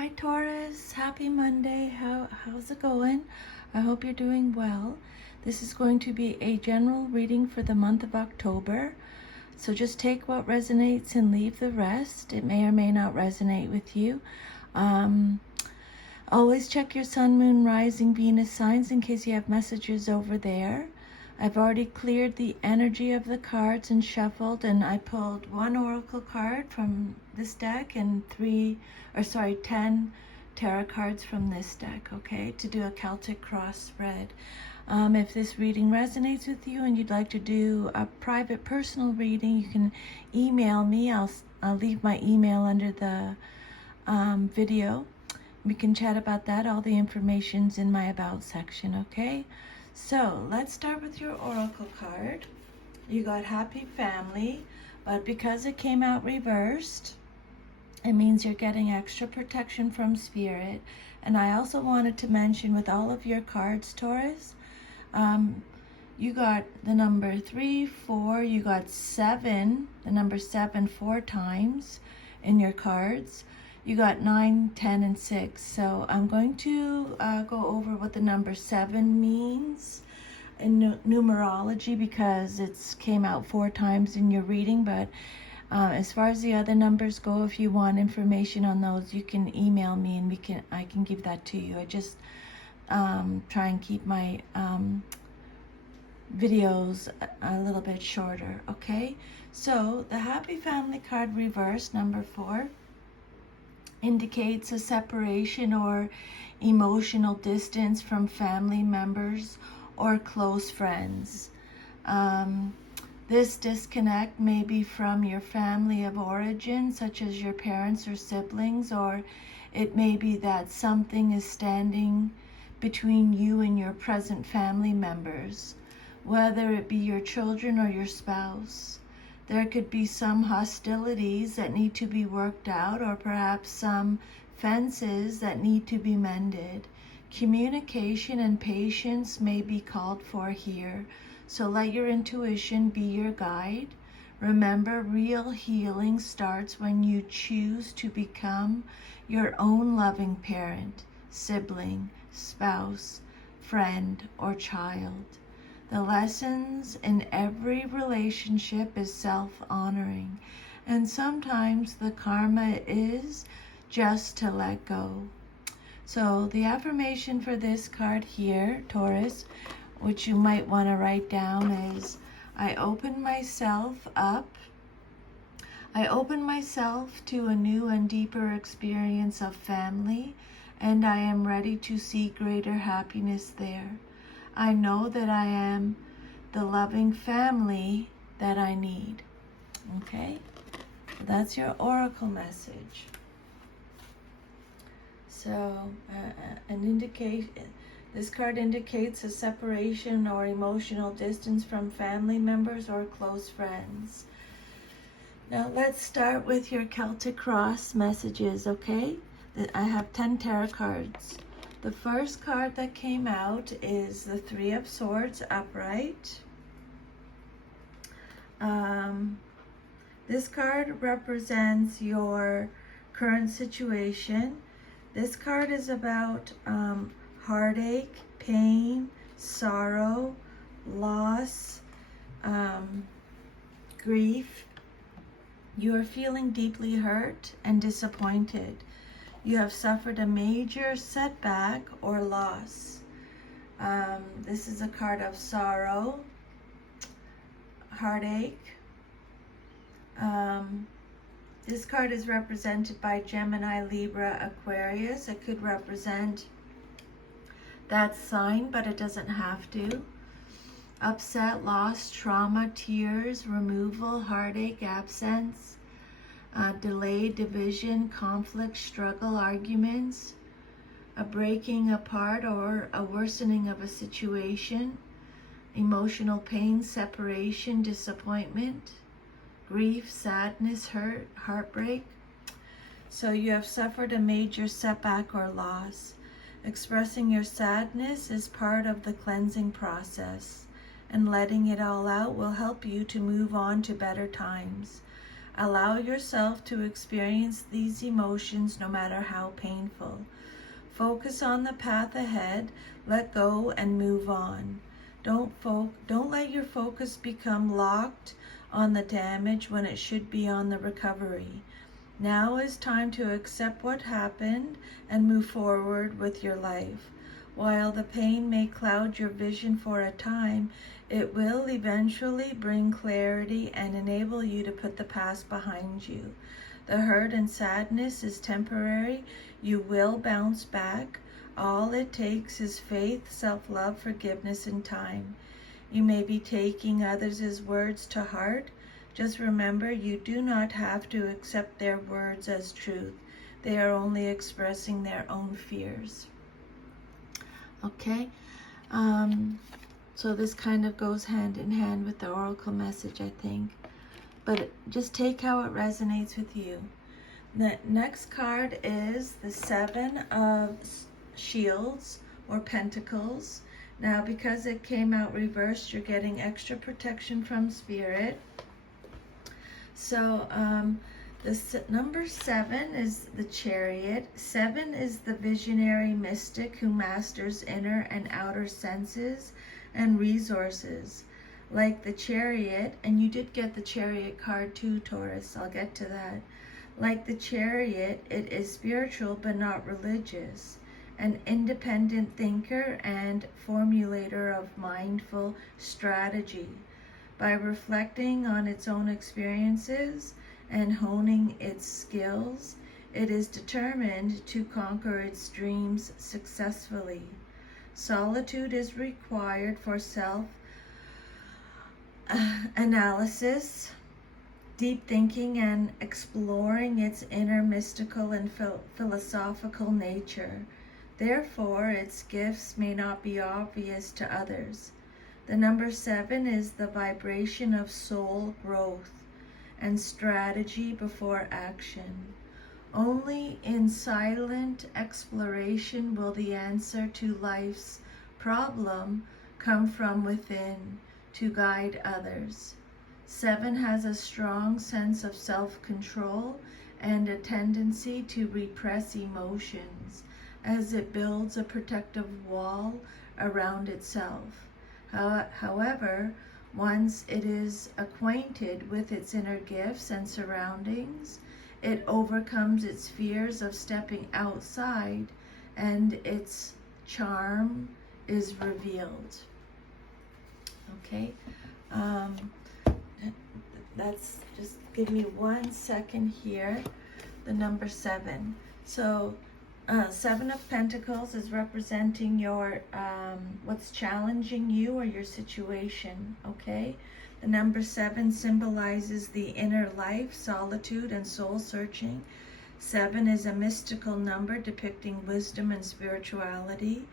Hi Taurus, happy Monday. How's it going? I hope you're doing well. This is going to be a general reading for the month of October. So just take what resonates and leave the rest. It may or may not resonate with you. Always check your sun, moon, rising, Venus signs in case you have messages over there. I've already cleared the energy of the cards and shuffled, and I pulled one oracle card from this deck and 10 tarot cards from this deck, okay, to do a Celtic cross spread. If this reading resonates with you and you'd like to do a private personal reading, you can email me. I'll leave my email under the video. We can chat about that. All the information's in my about section, okay? So let's start with your oracle card. You got happy family, but because it came out reversed, it means you're getting extra protection from spirit. And I also wanted to mention with all of your cards, Taurus, you got the number 3, 4, you got 7, the number 7 4 times in your cards. You got 9, 10, and 6. So I'm going to go over what the number 7 means in numerology because it's came out 4 times in your reading. But as far as the other numbers go, if you want information on those, you can email me and I can give that to you. I just try and keep my videos a little bit shorter, okay? So the happy family card reverse, number 4, indicates a separation or emotional distance from family members or close friends. This disconnect may be from your family of origin, such as your parents or siblings, or it may be that something is standing between you and your present family members, whether it be your children or your spouse. There could be some hostilities that need to be worked out, or perhaps some fences that need to be mended. Communication and patience may be called for here, so let your intuition be your guide. Remember, real healing starts when you choose to become your own loving parent, sibling, spouse, friend, or child. The lessons in every relationship is self-honoring, and sometimes the karma is just to let go. So the affirmation for this card here, Taurus, which you might want to write down, is I open myself up. I open myself to a new and deeper experience of family, and I am ready to see greater happiness there. I know that I am the loving family that I need. Okay? So that's your oracle message. So, this card indicates a separation or emotional distance from family members or close friends. Now, let's start with your Celtic cross messages, okay? I have 10 tarot cards. The first card that came out is the 3 of Swords upright. This card represents your current situation. This card is about heartache, pain, sorrow, loss, grief. You are feeling deeply hurt and disappointed. You have suffered a major setback or loss. This is a card of sorrow, heartache. This card is represented by Gemini, Libra, Aquarius. It could represent that sign, but it doesn't have to. Upset, loss, trauma, tears, removal, heartache, absence. Delay, division, conflict, struggle, arguments, a breaking apart or a worsening of a situation, emotional pain, separation, disappointment, grief, sadness, hurt, heartbreak. So you have suffered a major setback or loss. Expressing your sadness is part of the cleansing process, and letting it all out will help you to move on to better times. Allow yourself to experience these emotions no matter how painful. Focus on the path ahead, let go and move on. Don't let your focus become locked on the damage when it should be on the recovery. Now is time to accept what happened and move forward with your life. While the pain may cloud your vision for a time, it will eventually bring clarity and enable you to put the past behind you. The hurt and sadness is temporary. You will bounce back. All it takes is faith, self-love, forgiveness, and time. You may be taking others' words to heart. Just remember, you do not have to accept their words as truth. They are only expressing their own fears. Okay? So this kind of goes hand in hand with the oracle message, I think. But just take how it resonates with you. The next card is the Seven of Shields or Pentacles. Now, because it came out reversed, you're getting extra protection from Spirit. So the number 7 is the Chariot. 7 is the visionary mystic who masters inner and outer senses and resources. Like the Chariot, and you did get the Chariot card too, Taurus. I'll get to that. Like the Chariot, it is spiritual but not religious. An independent thinker and formulator of mindful strategy. By reflecting on its own experiences and honing its skills, it is determined to conquer its dreams successfully. Solitude is required for self-analysis, deep thinking, and exploring its inner mystical and philosophical nature. Therefore, its gifts may not be obvious to others. The number 7 is the vibration of soul growth and strategy before action. Only in silent exploration will the answer to life's problem come from within to guide others. 7 has a strong sense of self-control and a tendency to repress emotions as it builds a protective wall around itself. However, once it is acquainted with its inner gifts and surroundings, it overcomes its fears of stepping outside and its charm is revealed. Okay, that's just give me 1 second here. The number 7. So 7 of Pentacles is representing your what's challenging you or your situation. Okay, the number 7 symbolizes the inner life, solitude, and soul searching. 7 is a mystical number depicting wisdom and spirituality.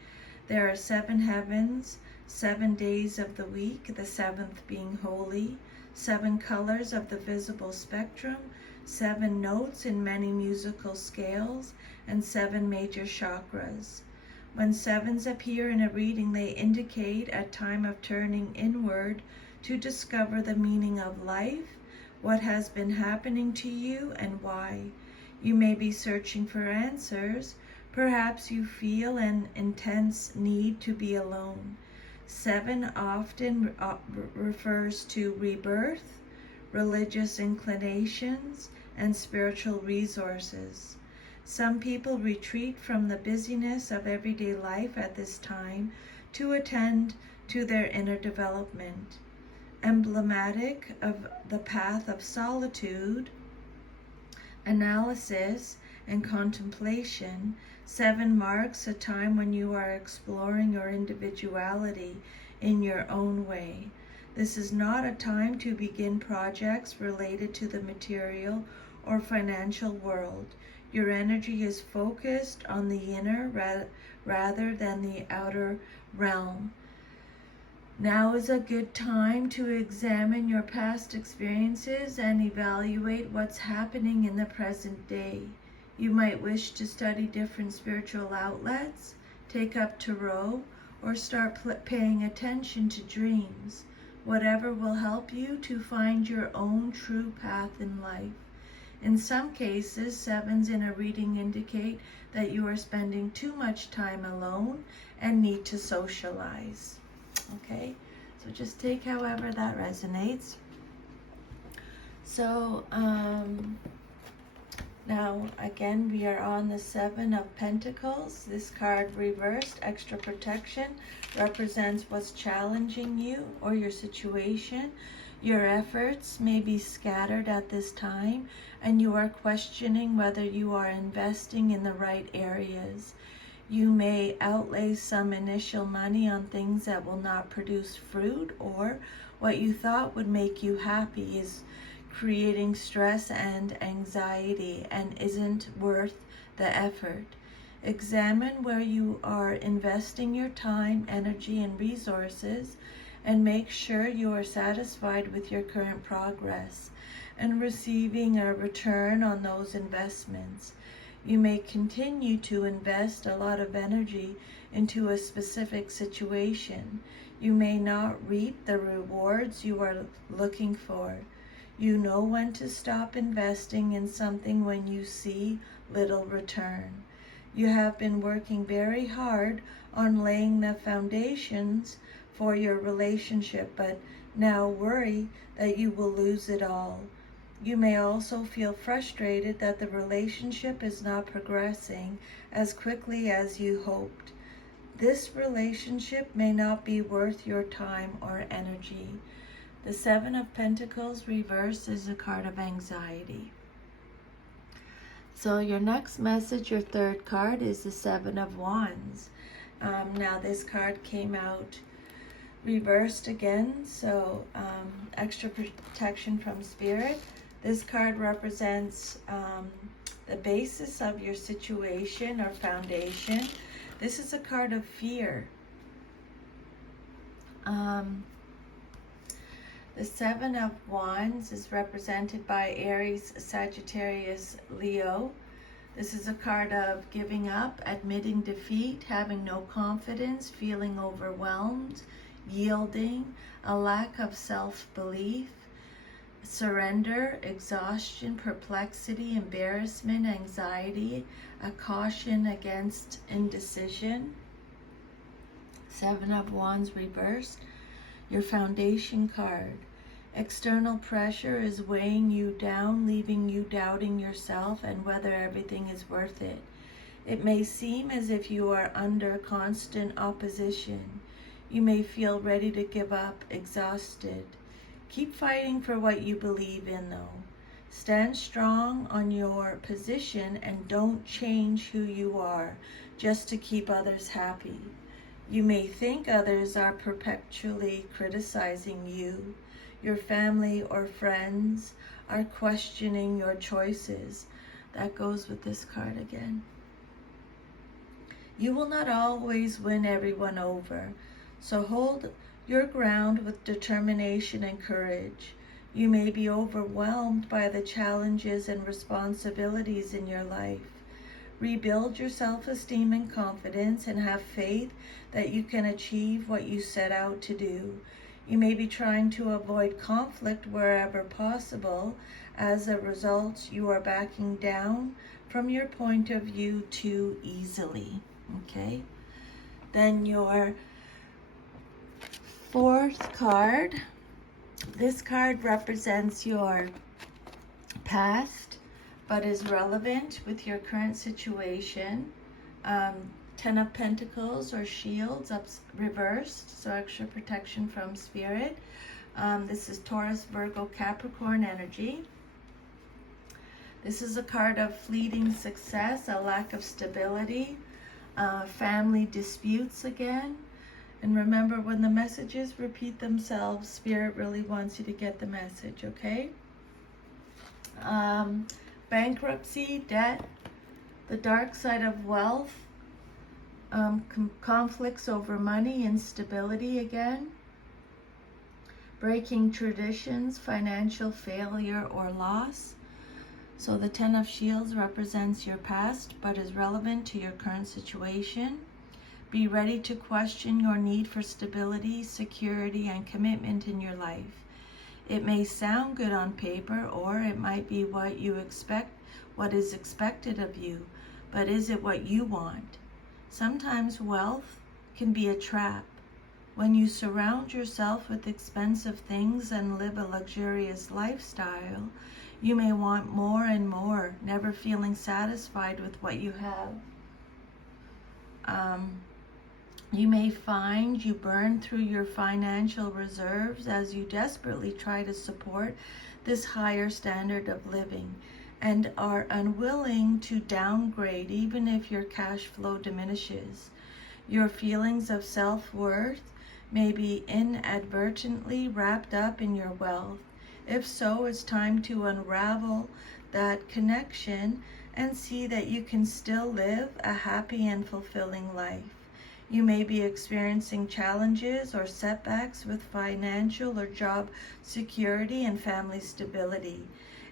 There are 7 heavens, 7 days of the week, the 7th being holy, 7 colors of the visible spectrum, 7 notes in many musical scales, and 7 major chakras. When 7s appear in a reading, they indicate a time of turning inward to discover the meaning of life, what has been happening to you, and why. You may be searching for answers. Perhaps you feel an intense need to be alone. 7 often refers to rebirth, religious inclinations, and spiritual resources. Some people retreat from the busyness of everyday life at this time to attend to their inner development. Emblematic of the path of solitude, analysis, and contemplation, 7 marks a time when you are exploring your individuality in your own way. This is not a time to begin projects related to the material or financial world. Your energy is focused on the inner rather than the outer realm. Now is a good time to examine your past experiences and evaluate what's happening in the present day. You might wish to study different spiritual outlets, take up tarot, or start paying attention to dreams. whatever will help you to find your own true path in life. In some cases, 7s in a reading indicate that you are spending too much time alone and need to socialize. Okay, so just take however that resonates. So, now, again, we are on the 7 of Pentacles. This card reversed, extra protection, represents what's challenging you or your situation. Your efforts may be scattered at this time, and you are questioning whether you are investing in the right areas. You may outlay some initial money on things that will not produce fruit, or what you thought would make you happy is creating stress and anxiety and isn't worth the effort. Examine where you are investing your time, energy, and resources, and make sure you are satisfied with your current progress and receiving a return on those investments. You may continue to invest a lot of energy into a specific situation. You may not reap the rewards you are looking for. You know when to stop investing in something when you see little return. You have been working very hard on laying the foundations for your relationship, but now worry that you will lose it all. You may also feel frustrated that the relationship is not progressing as quickly as you hoped. This relationship may not be worth your time or energy. The 7 of Pentacles reversed is a card of anxiety. So your next message, your third card, is the 7 of Wands. Now this card came out reversed again, so extra protection from Spirit. This card represents the basis of your situation or foundation. This is a card of fear. The 7 of Wands is represented by Aries, Sagittarius, Leo. This is a card of giving up, admitting defeat, having no confidence, feeling overwhelmed, yielding, a lack of self-belief, surrender, exhaustion, perplexity, embarrassment, anxiety, a caution against indecision. 7 of Wands reversed. Your foundation card. External pressure is weighing you down, leaving you doubting yourself and whether everything is worth it. It may seem as if you are under constant opposition. You may feel ready to give up, exhausted. Keep fighting for what you believe in, though. Stand strong on your position and don't change who you are just to keep others happy. You may think others are perpetually criticizing you. Your family or friends are questioning your choices. That goes with this card again. You will not always win everyone over, so hold your ground with determination and courage. You may be overwhelmed by the challenges and responsibilities in your life. Rebuild your self-esteem and confidence and have faith that you can achieve what you set out to do. You may be trying to avoid conflict wherever possible. As a result, you are backing down from your point of view too easily. Okay? Then your fourth card. This card represents your past, but is relevant with your current situation. 10 of Pentacles or Shields up reversed, so extra protection from Spirit. This is Taurus, Virgo, Capricorn energy. This is a card of fleeting success, a lack of stability, family disputes again. And remember, when the messages repeat themselves, Spirit really wants you to get the message, okay? Bankruptcy, debt, the dark side of wealth, conflicts over money, instability again, breaking traditions, financial failure or loss. So the 10 of Shields represents your past but is relevant to your current situation. Be ready to question your need for stability, security, and commitment in your life. It may sound good on paper, or it might be what you expect, what is expected of you, but is it what you want? Sometimes wealth can be a trap. When you surround yourself with expensive things and live a luxurious lifestyle, you may want more and more, never feeling satisfied with what you have. You may find you burn through your financial reserves as you desperately try to support this higher standard of living, and are unwilling to downgrade even if your cash flow diminishes. Your feelings of self-worth may be inadvertently wrapped up in your wealth. If so, it's time to unravel that connection and see that you can still live a happy and fulfilling life. You may be experiencing challenges or setbacks with financial or job security and family stability.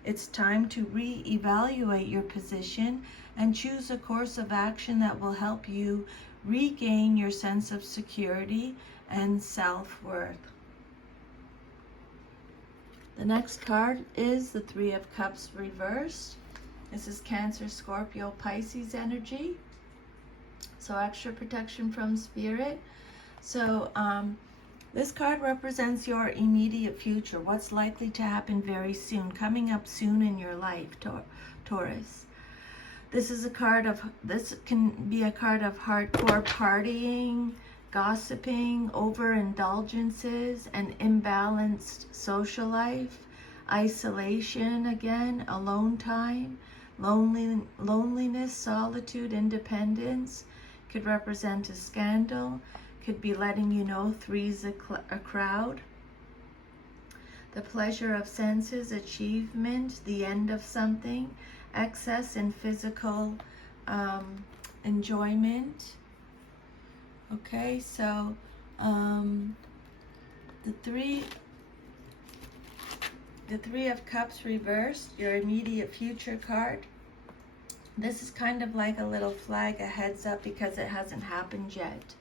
It's time to re-evaluate your position and choose a course of action that will help you regain your sense of security and self-worth. The next card is the Three of Cups reversed. This is Cancer, Scorpio, Pisces energy. So extra protection from spirit. So this card represents your immediate future, what's likely to happen very soon, coming up soon in your life, Taurus. This can be a card of hardcore partying, gossiping, overindulgences, an imbalanced social life, isolation again, alone time, loneliness, solitude, independence. Could represent a scandal, could be letting you know three's a crowd. The pleasure of senses, achievement, the end of something, excess in physical enjoyment. Okay, so the three of Cups reversed, your immediate future card. This is kind of like a little flag, a heads up, because it hasn't happened yet.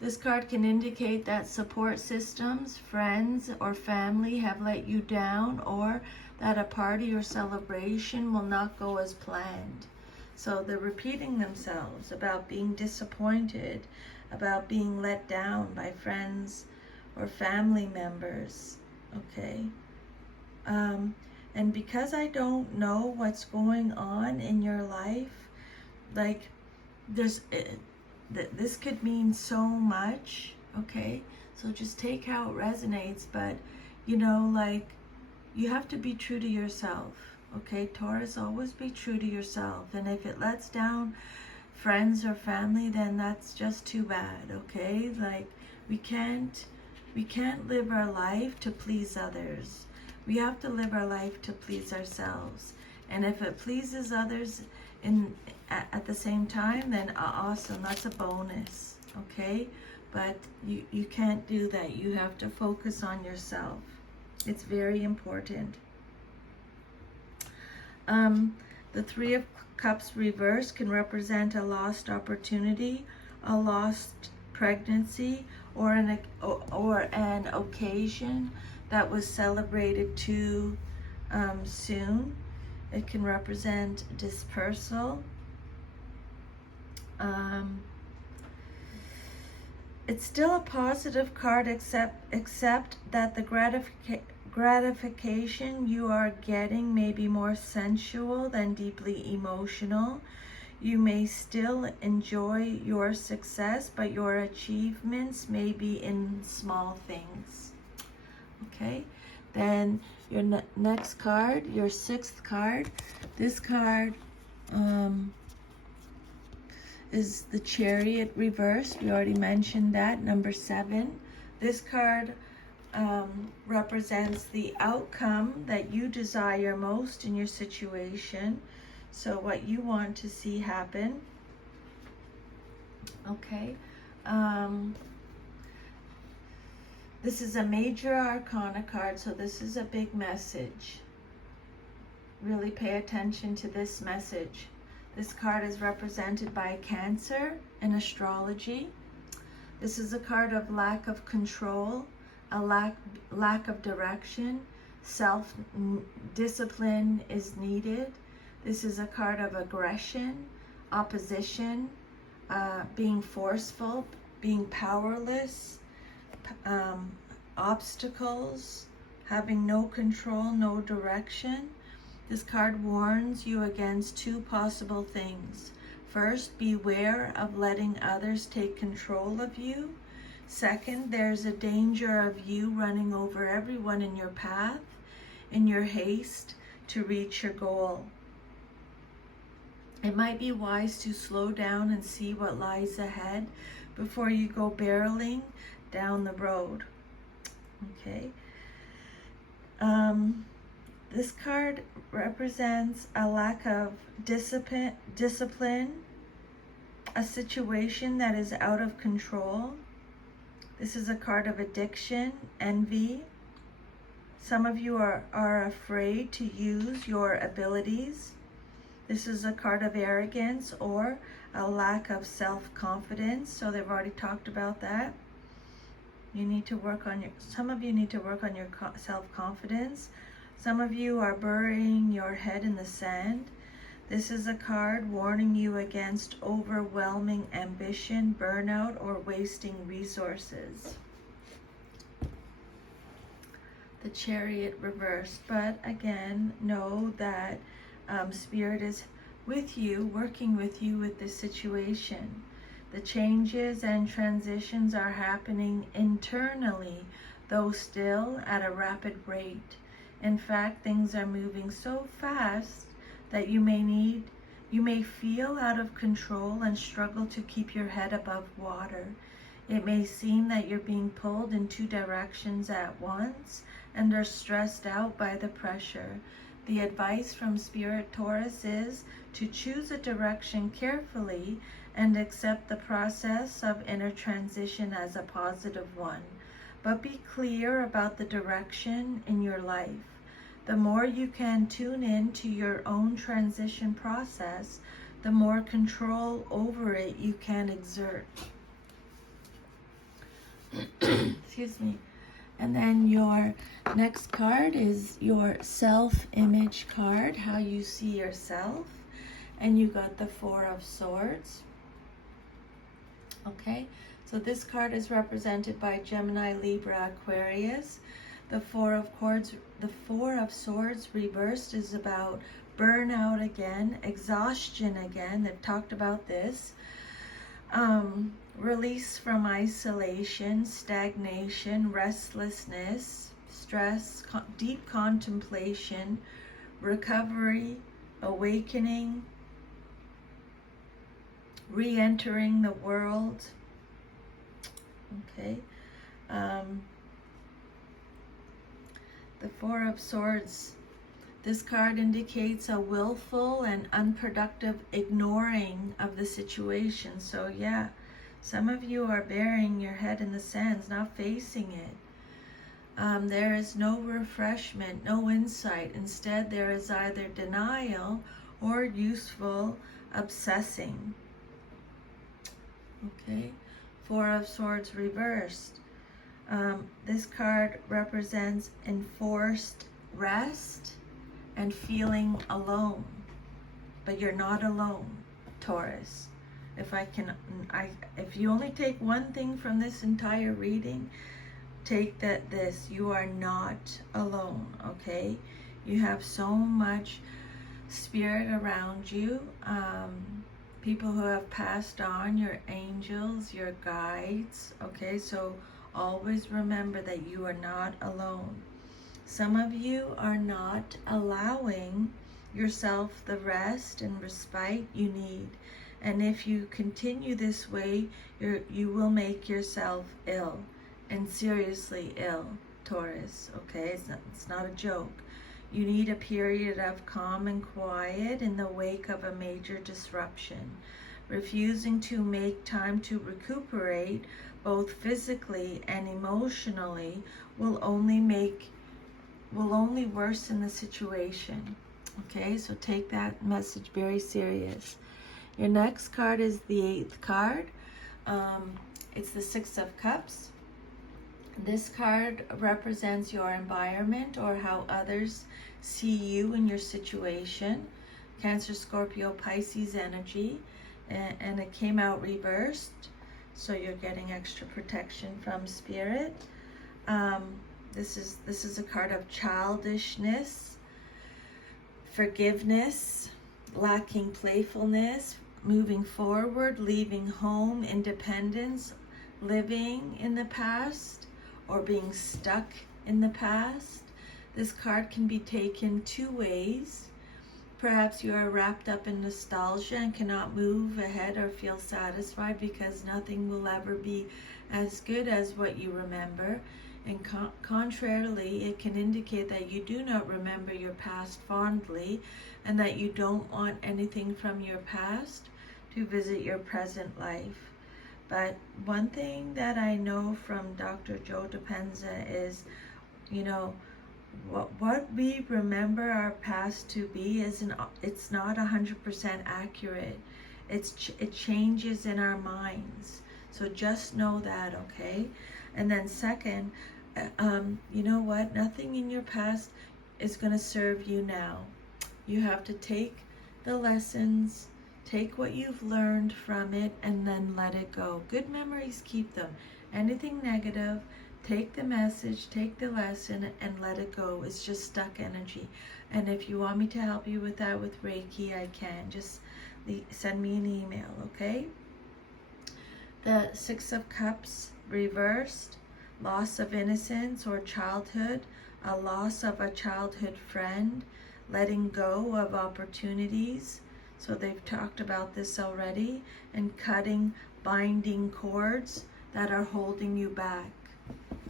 This card can indicate that support systems, friends, or family have let you down, or that a party or celebration will not go as planned. So they're repeating themselves about being disappointed, about being let down by friends or family members. Okay. And because I don't know what's going on in your life, like this could mean so much, okay? So just take how it resonates, but you know, like, you have to be true to yourself, okay? Taurus, always be true to yourself. And if it lets down friends or family, then that's just too bad, okay? Like, we can't live our life to please others. We have to live our life to please ourselves. And if it pleases others at the same time, then awesome, that's a bonus, okay? But you can't do that. You have to focus on yourself. It's very important. The Three of Cups reversed can represent a lost opportunity, a lost pregnancy, or an occasion that was celebrated too soon. It can represent dispersal. It's still a positive card, except that the gratification you are getting may be more sensual than deeply emotional. You may still enjoy your success, but your achievements may be in small things. Okay, then your next card, your sixth card. This card is the Chariot reversed. We already mentioned that, number 7. This card represents the outcome that you desire most in your situation. So what you want to see happen. Okay. This is a major arcana card, so this is a big message. Really pay attention to this message. This card is represented by Cancer in astrology. This is a card of lack of control, a lack of direction. Self-discipline is needed. This is a card of aggression, opposition, being forceful, being powerless, obstacles, having no control, no direction. This card warns you against two possible things. First, beware of letting others take control of you. Second, there's a danger of you running over everyone in your path in your haste to reach your goal. It might be wise to slow down and see what lies ahead before you go barreling down the road. Okay. This card represents a lack of discipline, a situation that is out of control. This is a card of addiction, envy. Some of you are afraid to use your abilities. This is a card of arrogance or a lack of self-confidence. So they've already talked about that. You need to work on some of you need to work on your self-confidence. Some of you are burying your head in the sand. This is a card warning you against overwhelming ambition, burnout, or wasting resources. The Chariot reversed, but again, know that Spirit is with you, working with you with this situation. The changes and transitions are happening internally, though still at a rapid rate. In fact, things are moving so fast that you may feel out of control and struggle to keep your head above water. It may seem that you're being pulled in two directions at once and are stressed out by the pressure. The advice from Spirit, Taurus, is to choose a direction carefully and accept the process of inner transition as a positive one. But be clear about the direction in your life. The more you can tune in to your own transition process, the more control over it you can exert. Excuse me. And then your next card is your self-image card, how you see yourself. And you got the Four of Swords. Okay, so this card is represented by Gemini, Libra, Aquarius. The Four of Swords reversed is about burnout again, exhaustion again. They've talked about this. Release from isolation, stagnation, restlessness, stress, deep contemplation, recovery, awakening, re-entering the world. Okay. The Four of Swords. This card indicates a willful and unproductive ignoring of the situation. So yeah, some of you are burying your head in the sands, not facing it. There is no refreshment, no insight. Instead, there is either denial or useful obsessing. Okay, Four of Swords reversed. This card represents enforced rest and feeling alone. But you're not alone, Taurus. If you only take one thing from this entire reading, take this: you are not alone, okay? You have so much spirit around you. People who have passed on, your angels, your guides, okay? So always remember that you are not alone. Some of you are not allowing yourself the rest and respite you need. And if you continue this way, you will make yourself ill, and seriously ill, Taurus, okay? It's not a joke. You need a period of calm and quiet in the wake of a major disruption. Refusing to make time to recuperate, both physically and emotionally, will only worsen the situation. Okay, so take that message very serious. Your next card is the 8th card. It's the 6 of Cups. This card represents your environment or how others see you in your situation. Cancer, Scorpio, Pisces energy. And it came out reversed. So you're getting extra protection from Spirit. This is a card of childishness, forgiveness, lacking playfulness, moving forward, leaving home, independence, living in the past, or being stuck in the past. This card can be taken 2 ways. Perhaps you are wrapped up in nostalgia and cannot move ahead or feel satisfied because nothing will ever be as good as what you remember. And contrarily, it can indicate that you do not remember your past fondly and that you don't want anything from your past to visit your present life. But one thing that I know from Dr. Joe Dispenza is, what we remember our past to be it's not 100% accurate. It changes in our minds. So just know that, okay? And then second, you know what? Nothing in your past is going to serve you now. You have to take the lessons, take what you've learned from it, and then let it go. Good memories, keep them. Anything negative, take the message, take the lesson, and let it go. It's just stuck energy. And if you want me to help you with that with Reiki, I can. Just send me an email, okay? The 6 of Cups reversed, loss of innocence or childhood, a loss of a childhood friend, letting go of opportunities. So they've talked about this already. And cutting binding cords that are holding you back.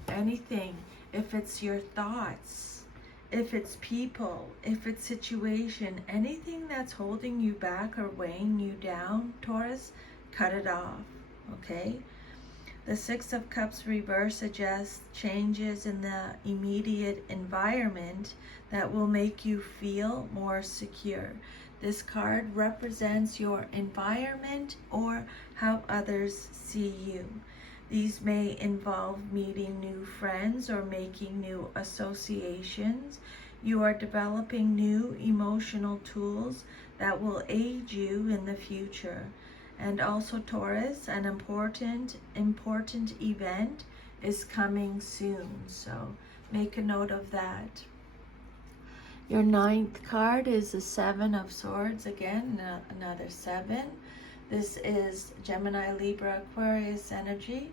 Anything, if it's your thoughts, if it's people, if it's situation, anything that's holding you back or weighing you down, Taurus, cut it off, okay? The 6 of Cups reverse suggests changes in the immediate environment that will make you feel more secure. This card represents your environment or how others see you. These may involve meeting new friends or making new associations. You are developing new emotional tools that will aid you in the future. And also, Taurus, an important event is coming soon. So make a note of that. Your 9th card is the 7 of Swords. Again, another 7. This is Gemini, Libra, Aquarius energy.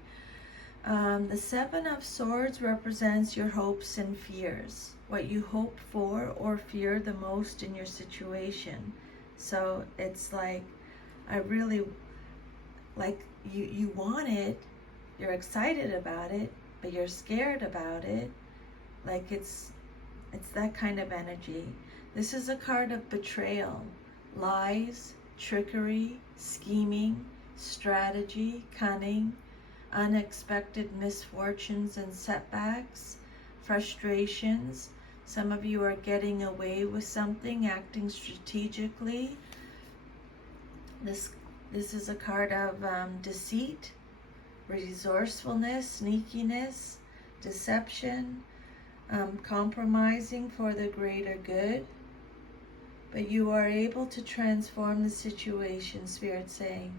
The 7 of Swords represents your hopes and fears, what you hope for or fear the most in your situation. So it's like, I really, like, you want it, you're excited about it, but you're scared about it. Like it's that kind of energy. This is a card of betrayal, lies, trickery, scheming, strategy, cunning, unexpected misfortunes and setbacks, frustrations. Some of you are getting away with something, acting strategically. This is a card of deceit, resourcefulness, sneakiness, deception, compromising for the greater good. But you are able to transform the situation, Spirit saying.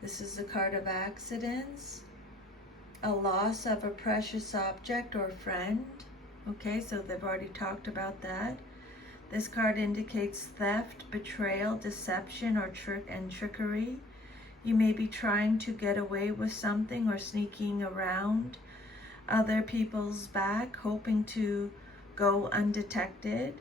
This is a card of accidents, a loss of a precious object or friend. Okay, so they've already talked about that. This card indicates theft, betrayal, deception, or trickery. You may be trying to get away with something or sneaking around other people's back, hoping to go undetected.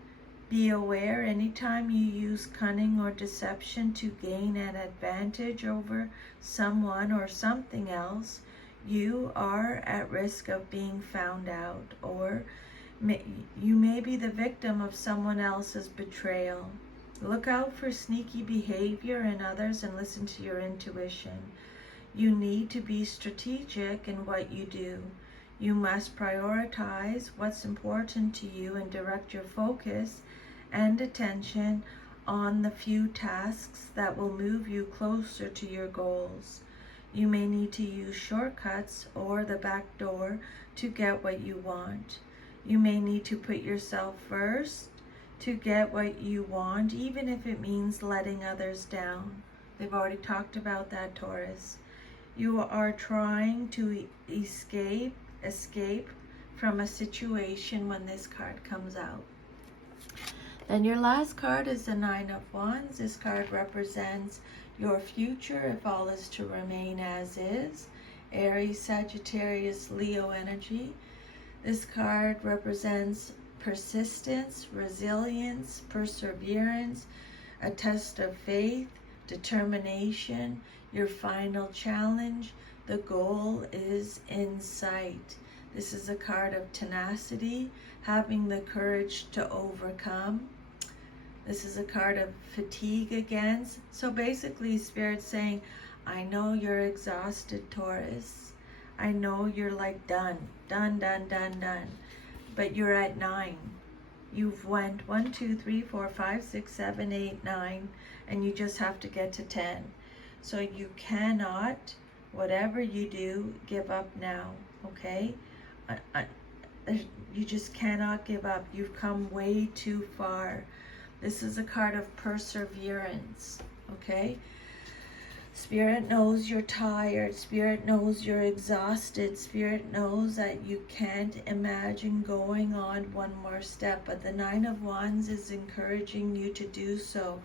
Be aware anytime you use cunning or deception to gain an advantage over someone or something else, you are at risk of being found out, or you may be the victim of someone else's betrayal. Look out for sneaky behavior in others and listen to your intuition. You need to be strategic in what you do. You must prioritize what's important to you and direct your focus and attention on the few tasks that will move you closer to your goals. You may need to use shortcuts or the back door to get what you want. You may need to put yourself first to get what you want, even if it means letting others down. They've already talked about that, Taurus. You are trying to escape from a situation when this card comes out. Then your last card is the Nine of Wands. This card represents your future if all is to remain as is. Aries, Sagittarius, Leo energy. This card represents persistence, resilience, perseverance, a test of faith, determination, your final challenge. The goal is in sight. This is a card of tenacity, having the courage to overcome. This is a card of fatigue again. So basically, Spirit's saying, I know you're exhausted, Taurus. I know you're like done. But you're at 9. You've went 1, 2, 3, 4, 5, 6, 7, 8, 9, and you just have to get to 10. So you cannot, whatever you do, give up now, okay? You just cannot give up. You've come way too far. This is a card of perseverance, okay? Spirit knows you're tired. Spirit knows you're exhausted. Spirit knows that you can't imagine going on one more step. But the Nine of Wands is encouraging you to do so.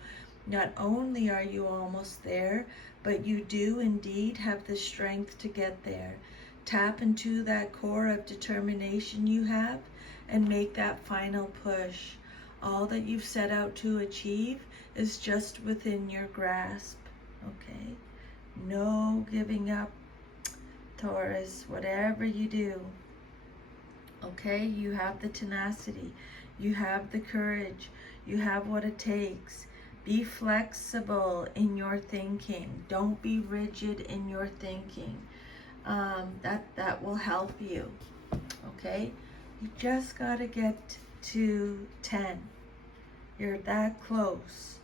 Not only are you almost there, but you do indeed have the strength to get there. Tap into that core of determination you have and make that final push. All that you've set out to achieve is just within your grasp, okay? No giving up, Taurus, whatever you do, okay? You have the tenacity, you have the courage, you have what it takes. Be flexible in your thinking. Don't be rigid in your thinking. That will help you, okay? You just got to get to 10. You're that close.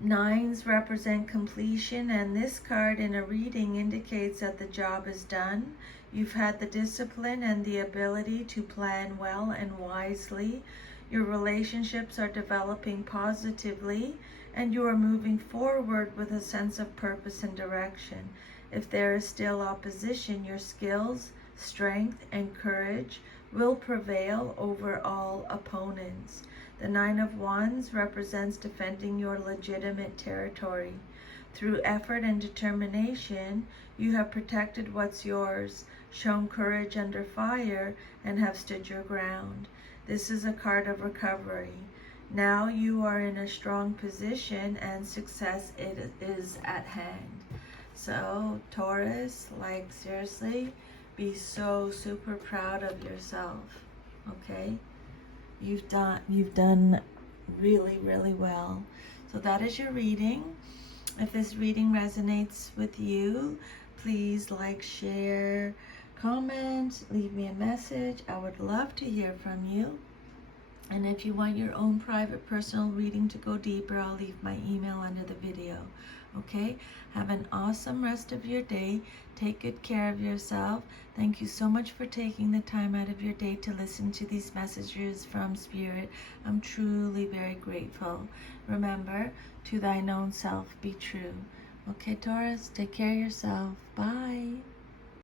Nines represent completion, and this card in a reading indicates that the job is done. You've had the discipline and the ability to plan well and wisely. Your relationships are developing positively, and you are moving forward with a sense of purpose and direction. If there is still opposition, your skills, strength, and courage will prevail over all opponents. The Nine of Wands represents defending your legitimate territory. Through effort and determination, you have protected what's yours, shown courage under fire, and have stood your ground. This is a card of recovery. Now you are in a strong position and success is at hand. So, Taurus, like seriously, be so super proud of yourself, okay? You've done really, really well. So that is your reading. If this reading resonates with you, please like, share, comment, leave me a message. I would love to hear from you. And if you want your own private personal reading to go deeper, I'll leave my email under the video. Okay? Have an awesome rest of your day. Take good care of yourself. Thank you so much for taking the time out of your day to listen to these messages from Spirit. I'm truly very grateful. Remember, to thine own self be true. Okay, Taurus, take care of yourself. Bye.